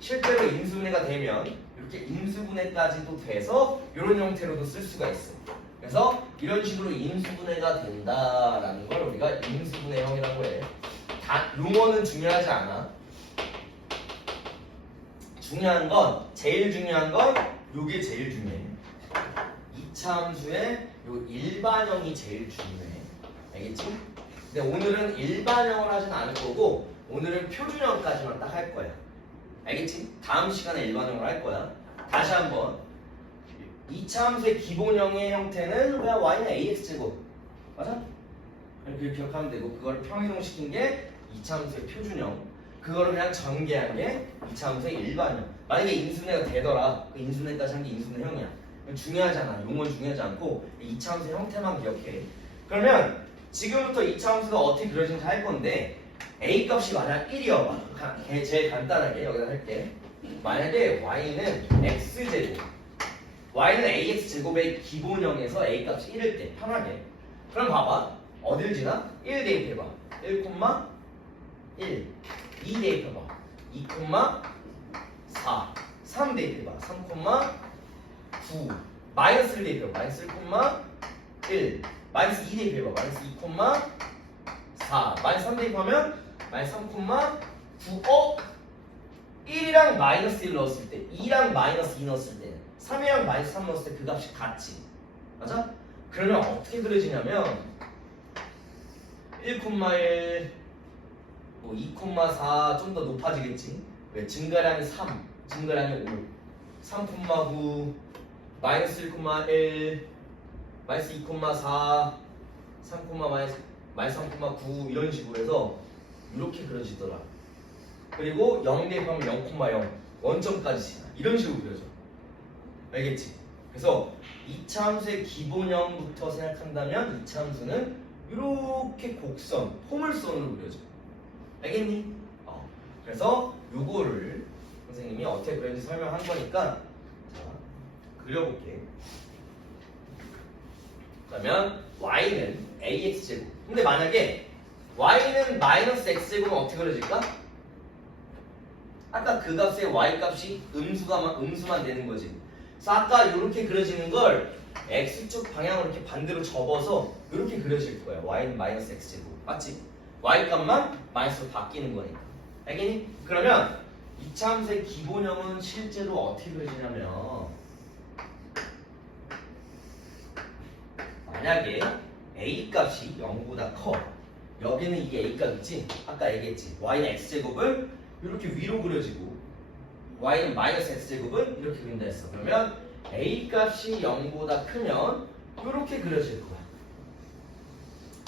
실제로 인수분해가 되면 이렇게 인수분해까지도 돼서 이런 형태로도 쓸 수가 있어. 그래서 이런 식으로 인수분해가 된다라는 걸 우리가 인수분해형이라고 해. 용어는 중요하지 않아. 제일 중요한 건 요게 제일 중요해. 2차 함수의 요 일반형이 제일 중요해. 알겠지? 근데 오늘은 일반형을 하진 않을 거고 오늘은 표준형까지만 딱 할 거야. 알겠지? 다음 시간에 일반형을 할 거야. 다시 한번 2차 함수의 기본형의 형태는 그냥 y는 ax제곱. 맞아? 이렇게 기억하면 되고 그걸 평이동시킨 게 2차 함수의 표준형. 그거를 그냥 전개한 게 2차 함수의 일반형. 만약에 인수분해가 되더라. 그 인수분해까지 한 게 인수분해형이야. 중요하잖아. 용어는 중요하지 않고 2차 함수의 형태만 기억해. 그러면 지금부터 2차 함수가 어떻게 그려지는지 할 건데 a 값이 만약 1이어봐. 제일 간단하게 여기다 할게. 만약에 y는 x제곱, y는 ax 제곱의 기본형에서 a 값이 1일 때 편하게. 그럼 봐봐. 어딜 지나? 1 대입해봐. 1,1. 2 대입해봐. 2,4. 3 대입해봐. 3,9. 마이너스 1 대입해봐. 마이너스 1,1. 마이너스 2 대입해봐. 마이너스 2,4. 마이너스 3 대입하면 마이너스 3,9. 1이랑 마이너스 1 넣었을 때, 2랑 마이너스 2 넣었을 때, 3이랑 마이너스 3 넣었을 때 그 값이 같지. 맞아? 그러면 어떻게 그려지냐면 1,1, 뭐 2,4 좀 더 높아지겠지. 왜? 증가량이 3, 증가량이 5, 3,9, 마이너스 1,1, 마이너스 2,4, 3, 마이너스 3,9 이런 식으로 해서 이렇게 그려지더라. 그리고 0 대입하면 0,0 원점까지 지나. 이런 식으로 그려져. 알겠지? 그래서 이차함수의 기본형부터 생각한다면 이차함수는 이렇게 곡선, 포물선으로 그려져. 알겠니? 그래서 요거를 선생님이 어떻게 그렸는지 설명한 거니까 자, 그려볼게. 그러면 y는 ax제곱. 근데 만약에 y는 마이너스 x제곱은 어떻게 그려질까? 아까 그 값의 y 값이 음수만 되는 거지. 그래서 아까 이렇게 그려지는 걸 x축 방향으로 이렇게 반대로 접어서 이렇게 그려질 거야. y는 마이너스 x제곱. 맞지? y 값만 마이너스로 바뀌는 거니까. 알겠니? 그러면 이차함수의 기본형은 실제로 어떻게 그려지냐면 만약에 a 값이 0보다 커. 여기는 이게 a 값이지? 아까 얘기했지. y는 x제곱을 이렇게 위로 그려지고 y는 마이너스 x제곱은 이렇게 그린다 했어. 그러면 a 값이 0보다 크면 이렇게 그려질 거야.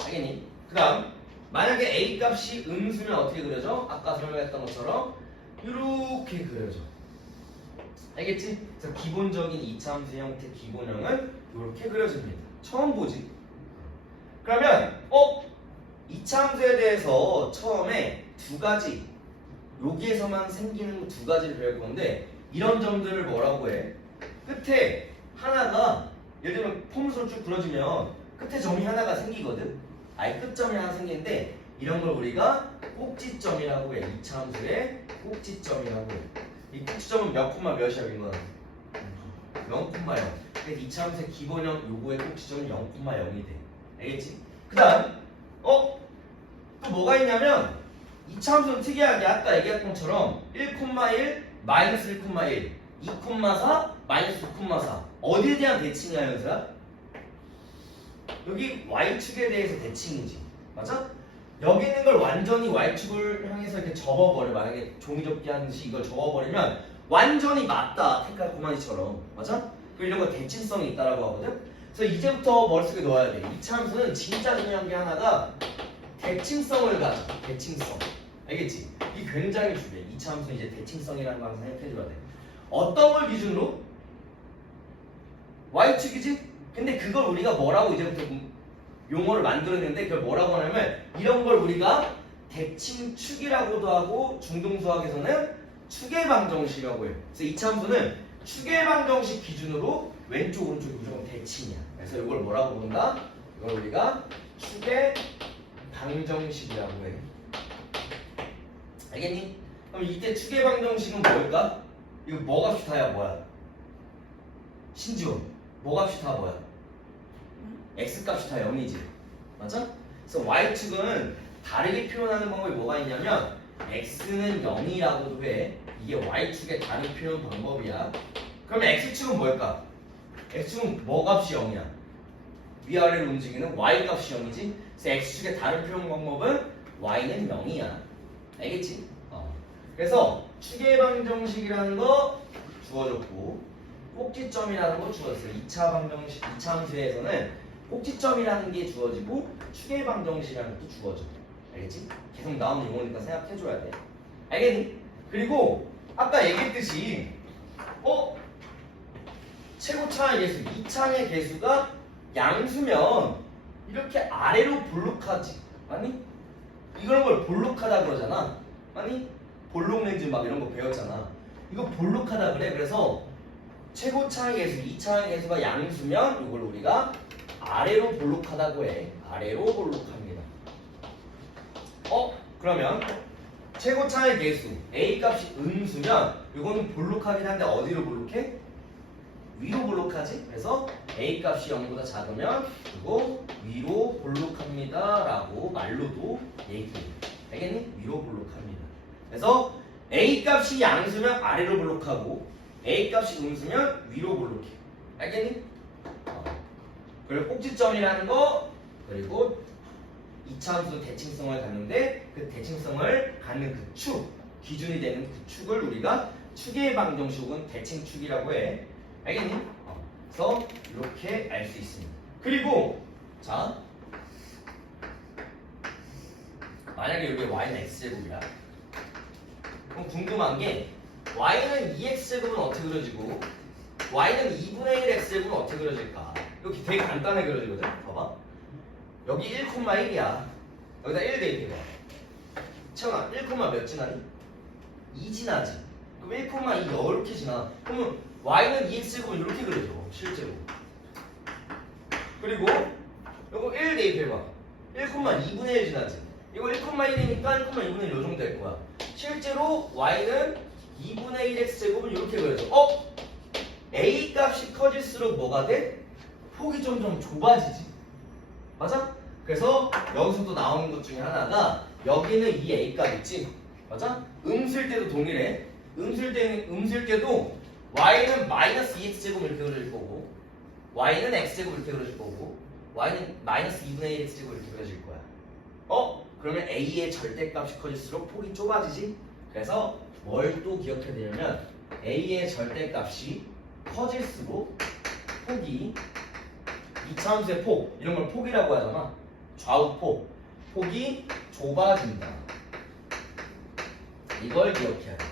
알겠니? 그 다음 만약에 a 값이 음수면 어떻게 그려져? 아까 설명했던 것처럼 이렇게 그려져. 알겠지? 그래서 기본적인 이차함수 형태 기본형은 이렇게 그려집니다. 처음 보지? 그러면 이차함수에 대해서 처음에 두 가지 여기에서만 생기는 두 가지를 배울 건데 이런 점들을 뭐라고 해? 끝에 하나가 예를 들면 포물선을 쭉 그려주면 끝에 점이 하나가 생기거든. 아예 끝점이 하나 생기는데 이런 걸 우리가 꼭지점이라고 해. 이차함수의 꼭지점이라고 해. 이 꼭지점은 몇 콤마 몇이야 이거는? 0,0. 그래서 이차함수의 기본형 요거의 꼭지점은 0,0이 돼. 알겠지? 그 다음 또 뭐가 있냐면 이차함수는 특이하게 아까 얘기했던 것처럼 1,1 마이너스 1,1 2,4 마이너스 9,4 어디에 대한 대칭이야 연수야? 여기 y축에 대해서 대칭이지. 맞아? 여기 있는 걸 완전히 y축을 향해서 이렇게 접어버려. 만약에 종이접기 하듯이 이걸 접어버리면 완전히 맞다. 색깔 고만이처럼. 맞아? 그리고 이런 거 대칭성이 있다라고 하거든? 그래서 이제부터 머릿속에 넣어야 돼. 이차함수는 진짜 중요한 게 하나가 대칭성을 가져. 대칭성. 알겠지? 이게 굉장히 중요해. 이차함수 이제 대칭성이라는 거 항상 생각해줘야 돼. 어떤 걸 기준으로? y축이지? 근데 그걸 우리가 뭐라고 이제부터 용어를 만들었는데 그걸 뭐라고 하냐면 이런 걸 우리가 대칭축이라고도 하고 중등수학에서는 추계방정식이라고 해요. 그래서 이차함수는 추계방정식 기준으로 왼쪽 오른쪽이 무조건 대칭이야. 그래서 이걸 뭐라고 부른다? 이걸 우리가 추계방정식이라고 해. 알겠니? 그럼 이때 추계방정식은 뭘까? 이거 뭐 값이 다야 뭐야? 신지원 뭐 값이 다 뭐야? x값이 다 0이지. 맞아? 그래서 y축은 다르게 표현하는 방법이 뭐가 있냐면 x는 0이라고도 해. 이게 y축의 다른 표현 방법이야. 그러면 x축은 뭘까? x축은 뭐 값이 0이야? 위아래로 움직이는 y값이 0이지. 그래서 x축의 다른 표현 방법은 y는 0이야. 알겠지? 그래서 추계방정식이라는 거 주어졌고 꼭지점이라는 거 주어졌어요. 2차 방정식, 2차 함수에서는 꼭지점이라는 게 주어지고 추계방정식이라는 것도 주어져. 알겠지? 계속 나오는 용어니까 생각해줘야 돼. 알겠니? 그리고 아까 얘기했듯이 최고차의 개수, 2차의 개수가 양수면 이렇게 아래로 볼록하지. 아니? 이걸 걸 볼록하다 그러잖아. 아니 볼록 렌즈 막 이런 거 배웠잖아. 이거 볼록하다 그래. 그래서 최고차의 개수, 2차의 개수가 양수면 이걸 우리가 아래로 볼록하다고 해. 아래로 볼록합니다. 그러면 최고차의 개수 A 값이 음수면 이거는 볼록하긴 한데 어디로 볼록해? 위로 볼록하지? 그래서 A 값이 0보다 작으면 이거 위로 볼록합니다 라고 말로도 얘기해. 알겠니? 위로 볼록합니다. 그래서 A 값이 양수면 아래로 볼록하고 A 값이 음수면 위로 볼록해. 알겠니? 그리고 꼭지점이라는 거, 그리고 이차함수 대칭성을 갖는데 그 대칭성을 갖는 그 축, 기준이 되는 그 축을 우리가 축의 방정식 혹은 대칭축이라고 해. 알겠니? 그래서 이렇게 알 수 있습니다. 그리고 자, 만약에 여기 y는 x제곱이야. 그럼 궁금한 게 y는 2x제곱은 어떻게 그려지고 y는 2분의 1 x제곱은 어떻게 그려질까? 이렇게 되게 간단하게 그려지거든. 봐봐. 여기 1,1이야. 여기다 1 대입해봐. 채원아, 1, 몇 지나니? 2 지나지. 그럼 1,2 이렇게 지나. 그러면 y는 2x제곱은 이렇게 그려져. 실제로. 그리고 이거 1 대입해봐. 1,2분의 1 지나지. 이거 1,1이니까 1,2분의 1 요 정도 될 거야. 실제로 y는 2분의 1 x제곱은 이렇게 그려져. a 값이 커질수록 뭐가 돼? 폭이 점점 좁아지지. 맞아? 그래서 여기서도 나오는 것 중에 하나가 여기는 이 a 값 있지? 맞아? 음수일 때도 동일해. 음수일 때도 y는 마이너스 2x제곱 이렇게 그려질 거고 y는 x제곱 이렇게 그려질 거고 y는 마이너스 2분의 1 x제곱 이렇게 그려질 거야. 그러면 a의 절대값이 커질수록 폭이 좁아지지? 그래서 뭘 또 기억해야 되냐면 a의 절대값이 커질수록 폭이 이차함수의 폭, 이런 걸 폭이라고 하잖아. 좌우폭, 폭이 좁아진다. 이걸 기억해야 돼.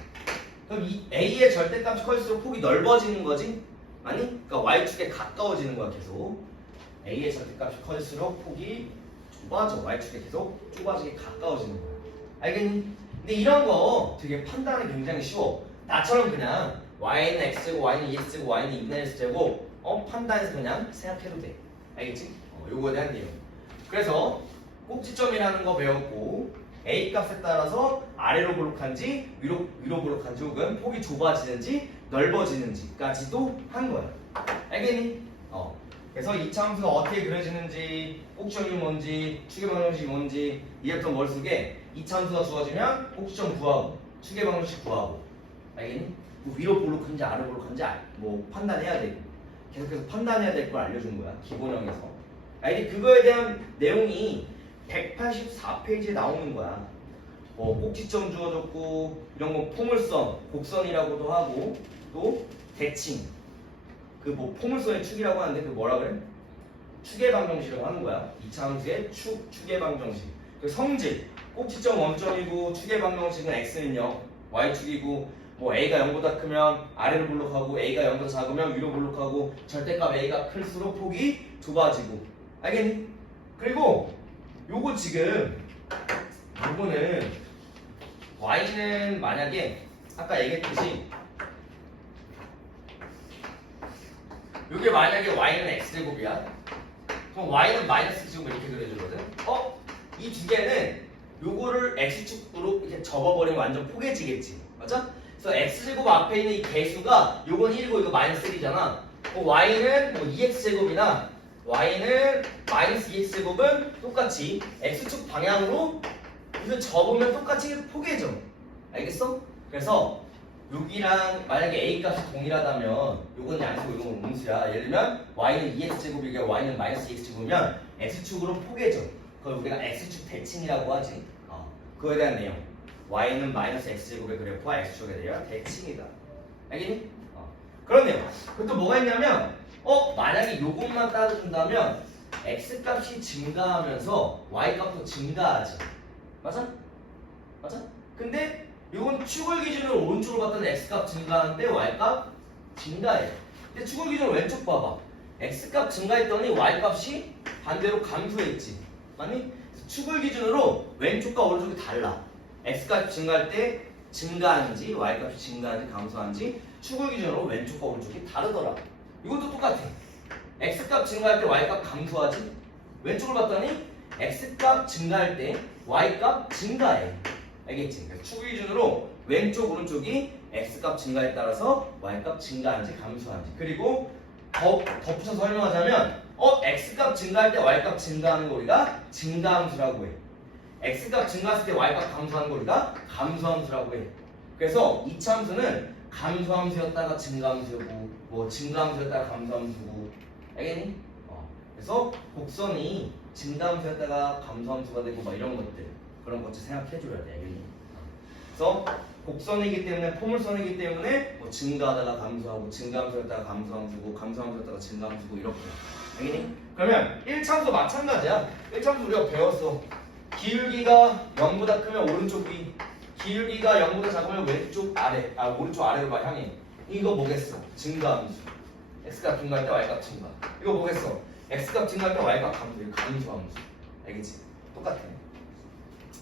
그럼 이 a의 절대값이 커질수록 폭이 넓어지는 거지? 아니? 그러니까 y축에 가까워지는 거야. 계속 a의 절대값이 커질수록 폭이 좁아져. y축에 계속 좁아지게 가까워지는 거야. 알겠니? 근데 이런 거 되게 판단이 굉장히 쉬워. 나처럼 그냥 y는 x제곱, y는 2x제곱, y는 2분의 1x제곱 판단해서 그냥 생각해도 돼. 알겠지? 요거에 대한 내용. 그래서 꼭지점이라는 거 배웠고 A 값에 따라서 아래로 볼록한지 위로 볼록한지 혹은 폭이 좁아지는지 넓어지는지까지도 한 거야. 알겠니? 그래서 이차함수가 어떻게 그려지는지, 꼭지점이 뭔지, 축의 방정식이 뭔지 이해했던 머릿속에 이차함수가 주어지면 꼭지점 구하고 축의 방정식 구하고. 알겠니? 위로 볼록한지 아래로 볼록한지 뭐 판단해야 되고 계속해서 판단해야 될 걸 알려준 거야. 기본형에서. 알겠니? 그거에 대한 내용이 184페이지에 나오는 거야. 꼭지점 주어졌고 이런 거 포물선, 곡선이라고도 하고 또 대칭. 그 뭐 포물선의 축이라고 하는데 그 뭐라 그래? 축의 방정식이라고 하는 거야. 이차함수의 축의 방정식. 그 성질, 꼭지점 원점이고 축의 방정식은 x는 0, y축이고 뭐 a가 0보다 크면 아래로 볼록하고 a가 0보다 작으면 위로 볼록하고 절대값 a가 클수록 폭이 좁아지고. 알겠니? 그리고 요거 지금 요거는 y는 만약에 아까 얘기했듯이 요게 만약에 y는 x제곱이야. 그럼 y는 마이너스 제곱 이렇게 그려주거든. 이 두 개는 요거를 x축으로 이렇게 접어버리면 완전 포개지겠지. 맞아? 그래서 x제곱 앞에 있는 이 개수가 요건 1이고 이거 마이너스 1이잖아. y는 뭐 2x제곱이나 y는 마이너스 2x제곱은 똑같이 x축 방향으로 이거 접으면 똑같이 포개져. 알겠어? 그래서 여기랑 만약에 a 값이 동일하다면 요건 양수고 이건 음수야. 예를 들면 y는 2x제곱이고 y는 마이너스 2x제곱이면 x축으로 포개져. 그걸 우리가 x축 대칭이라고 하지. 그거에 대한 내용. y는 마이너스 x제곱의 그래프와 x축에 대한 대칭이다. 알겠니? 그런 내용. 그리고 또 뭐가 있냐면 만약에 요것만 따져준다면 x값이 증가하면서 y값도 증가하지. 맞아? 맞아? 근데 요건 축을 기준으로 오른쪽으로 봤더니 x값 증가하는데 y값 증가해. 근데 축을 기준으로 왼쪽 봐봐. x값 증가했더니 y값이 반대로 감소했지. 아니? 축을 기준으로 왼쪽과 오른쪽이 달라. x값이 증가할 때 증가하는지 y값이 증가하는지 감소하는지 축을 기준으로 왼쪽과 오른쪽이 다르더라. 이것도 똑같아. x값 증가할 때 y값 감소하지? 왼쪽을 봤더니 x값 증가할 때 y값 증가해. 알겠지? 그래서 축을 기준으로 왼쪽 오른쪽이 x값 증가에 따라서 y값 증가하는지 감소하는지. 그리고 덧붙여서 설명하자면 x값 증가할 때 y값 증가하는 거 우리가 증가함수라고 해. x값 증가했을 때 y값 감소하는 거 우리가 감소함수라고 해. 그래서 이차함수는 감소함수였다가 증가함수고 뭐 증가함수였다가 감소함수고 알겠니? 그래서 곡선이 증가함수였다가 감소함수가 되고 막 이런 것들 그런 것들 생각해줘야 돼. 알겠니? 그래서 곡선이기 때문에 포물선이기 때문에 뭐 증가하다가 감소하고 증가함수였다가 감소함수고 감소함수였다가 증가함수고 이렇게 알겠니? 그러면 1차함수 마찬가지야. 1차함수 우리가 배웠어. 기울기가 0보다 크면 오른쪽 위, 기울기가 0보다 작으면 왼쪽 아래, 오른쪽 아래로 막 향해. 이거 뭐겠어? 증가함수. x값 증가할 때 y값 증가. 이거 뭐겠어? x값 증가할 때 y값 감소. 이거 감소함수. 알겠지? 똑같아.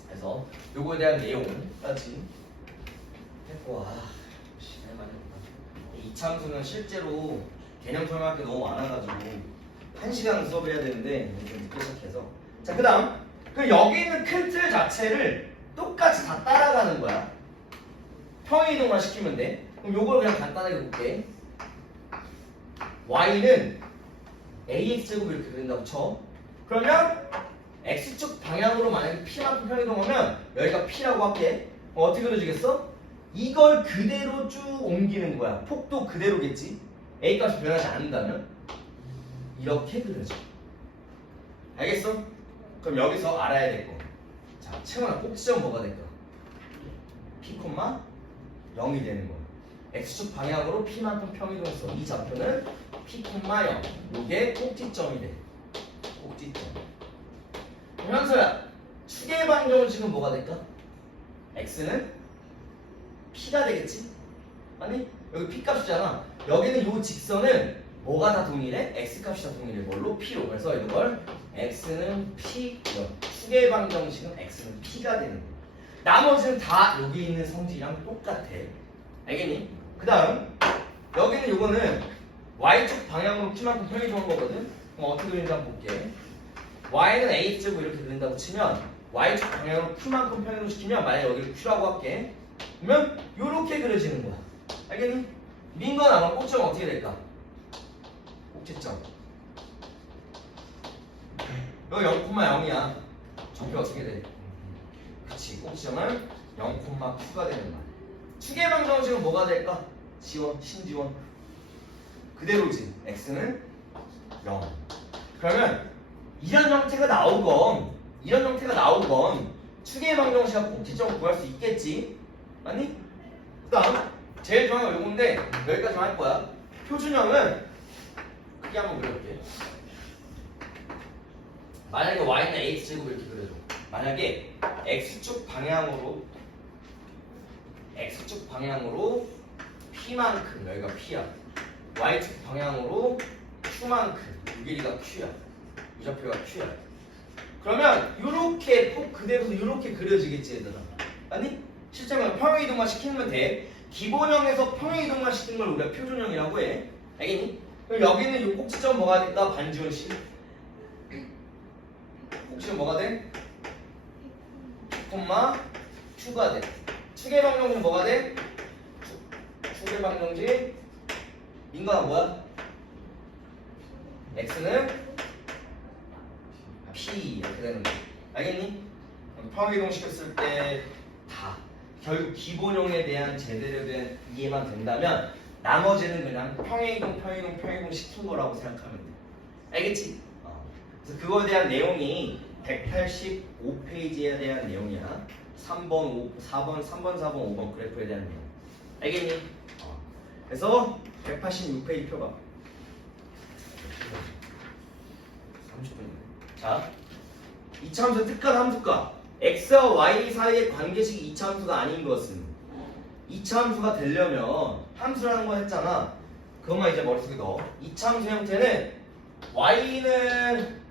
그래서 요거에 대한 내용까지 했고, 시간이 많이 없다. 이차함수는 실제로 개념 설명할 게 너무 많아가지고 1시간 수업해야 되는데 좀 늦게 시작해서. 자, 그다음 그 여기 있는 큰 틀 자체를 똑같이 다 따라가는 거야. 평행이동만 시키면 돼. 그럼 요걸 그냥 간단하게 볼게. y는 ax제곱 이렇게 그린다고 쳐. 그러면 x축 방향으로 만약에 p만큼 평행이동하면 여기가 p라고 할게. 어떻게 그려지겠어? 이걸 그대로 쭉 옮기는 거야. 폭도 그대로겠지. a값이 변하지 않는다면 이렇게 그려져. 알겠어? 그럼 여기서 알아야 될 거. 자, 채원아 꼭지점 뭐가 될까? p, 0이 되는 거야. x축 방향으로 p만큼 평이동했어. 이 좌표는 p, 0. 이게 꼭지점이 돼. 꼭지점. 그럼 현서야, 축의 방정은 지금 뭐가 될까? x는 p가 되겠지? 아니, 여기 p 값이잖아. 여기는 이 직선은 뭐가 다 동일해? x값이 다 동일해. 뭘로? p로. 그래서 이걸 x는 p, 축의 방정식은 x는 p가 되는 거야. 나머지는 다 여기 있는 성질이랑 똑같아. 알겠니? 그 다음 여기는 요거는 y축 방향으로 p만큼 평행이동한 거거든. 그럼 어떻게 그리는지 한번 볼게. y는 a제곱 이렇게 그린다고 치면 y축 방향으로 q만큼 평행이동 시키면 만약에 여기를 q라고 할게. 그러면 요렇게 그려지는 거야. 알겠니? 민건 아마 꼭지점 어떻게 될까? 꼭지점 여기 0,0이야. 좌표 어떻게 돼? 그치, 꼭지점은 0,9가 되는 거야. 축의 방정식은 뭐가 될까? 신지원 그대로지. x는 0. 그러면 이런 형태가 나오건 축의 방정식하고 꼭지점을 구할 수 있겠지. 아니? 그 다음 제일 중요한 건 요건데 여기까지만 할 거야. 표준형은 크게 한번 그려볼게. 만약에 y는 ax제곱 이렇게 그려줘. 만약에 x축 방향으로 p만큼, 여기가 p야. y축 방향으로 q만큼, 이 길이가 q야. 이 좌표가 q야. 그러면 이렇게 폭 그대로 이렇게 그려지겠지 얘들아. 아니? 실제로 평행이동만 시키면 돼. 기본형에서 평행이동만 시키는 걸 우리가 표준형이라고 해. 알겠니? 그럼 여기는 이 꼭지점 뭐가 될까? 반지원식. 꼭지점 뭐가 돼? q가 돼. 축의 방정식 뭐가 돼? 축의 방정식 인거나 뭐야? x는 p 이렇게 되는 거야. 알겠니? 평행이동 시켰을 때 다 결국 기본형에 대한 제대로 된 이해만 된다면 나머지는 그냥 평행이동 시킨 거라고 생각하면 돼. 알겠지? 그래서 그거에 대한 내용이 185페이지에 대한 내용이야. 3번, 4번, 5번 그래프에 대한 내용. 알겠니? 그래서 186페이지 펴봐. 30분이네. 자, 이차함수 특간 함수가 x와 y 사이의 관계식이 이차함수가 아닌 것은 이차함수가 되려면 함수라는 거 했잖아. 그것만 이제 머릿속에 넣어. 이차함수 형태는 y는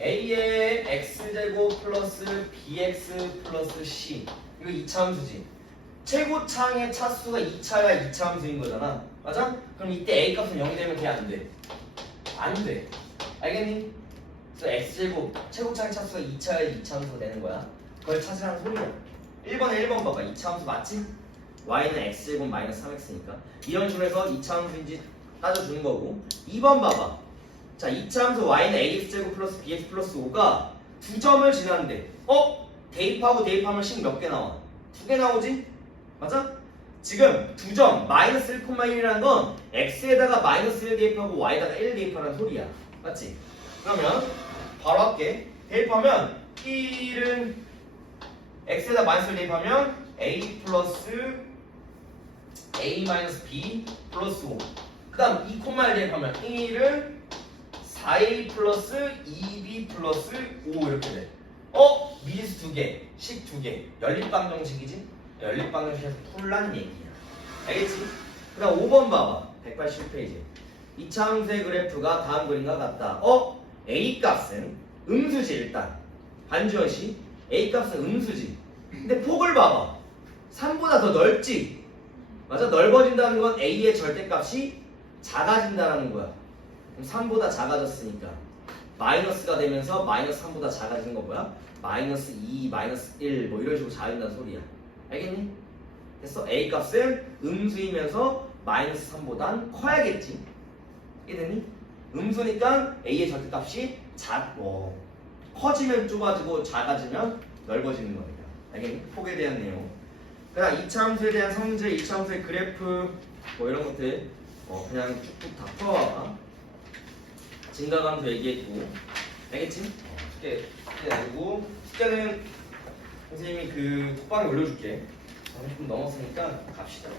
a의 x제곱 플러스 bx 플러스 c 이거 2차함수지. 최고차항의 차수가 2차야 2차함수인 거잖아. 맞아? 그럼 이때 a 값은 0이 되면 돼 안 돼? 안 돼. 알겠니? 그래서 x제곱 최고차항의 차수가 2차야 2차함수가 되는 거야. 그걸 찾으라는 소리야. 1번에 1번 봐봐. 2차함수 맞지? y는 x제곱 마이너스 3x니까 이런 식으로 해서 2차함수인지 따져주는 거고. 2번 봐봐. 자, 2차함수 y는 ax제곱 플러스 bx 플러스 5가 두 점을 지나는데 대입하고 대입하면 식 몇 개 나와? 2개 나오지? 맞아? 지금 두 점 마이너스 1,1이라는 건 x에다가 마이너스 1 대입하고 y에다가 1 대입하라는 소리야. 맞지? 그러면 바로 할게. 대입하면 1은 x에다 마이너스 1 대입하면 a 플러스 a 마이너스 b 플러스 5. 그 다음 2,1 대입하면 1은 4a 플러스 2b 플러스 5 이렇게 돼. 미지수 2개, 식 2개, 연립방정식이지? 연립방정식에서 풀란 얘기야. 알겠지? 그 다음 5번 봐봐. 181페이지. 2차함수의 그래프가 다음 그림과 같다. a 값은 음수지 일단. 반주현식 a 값은 음수지. 근데 폭을 봐봐. 3보다 더 넓지? 맞아? 넓어진다는 건 a의 절대값이 작아진다는 거야. 그럼 3보다 작아졌으니까 마이너스가 되면서 마이너스 3보다 작아지는 거 뭐야? 마이너스 2, 마이너스 1 뭐 이런 식으로 작아진다는 소리야. 알겠니? 됐어? a 값은 음수이면서 마이너스 3보단 커야겠지. 이해되니? 음수니까 a의 절대값이 커지면 좁아지고 작아지면 넓어지는 겁니다. 알겠니? 폭에 대한 내용. 그다음 2차함수에 대한 성질, 2차함수의 그래프 뭐 이런 것들 그냥 쭉쭉 다 풀어와봐. 증가감도 얘기했고. 알겠지? 숙제 내주고 숙제는 선생님이 그 톡방에 올려줄게. 30분 넘었으니까 갑시다.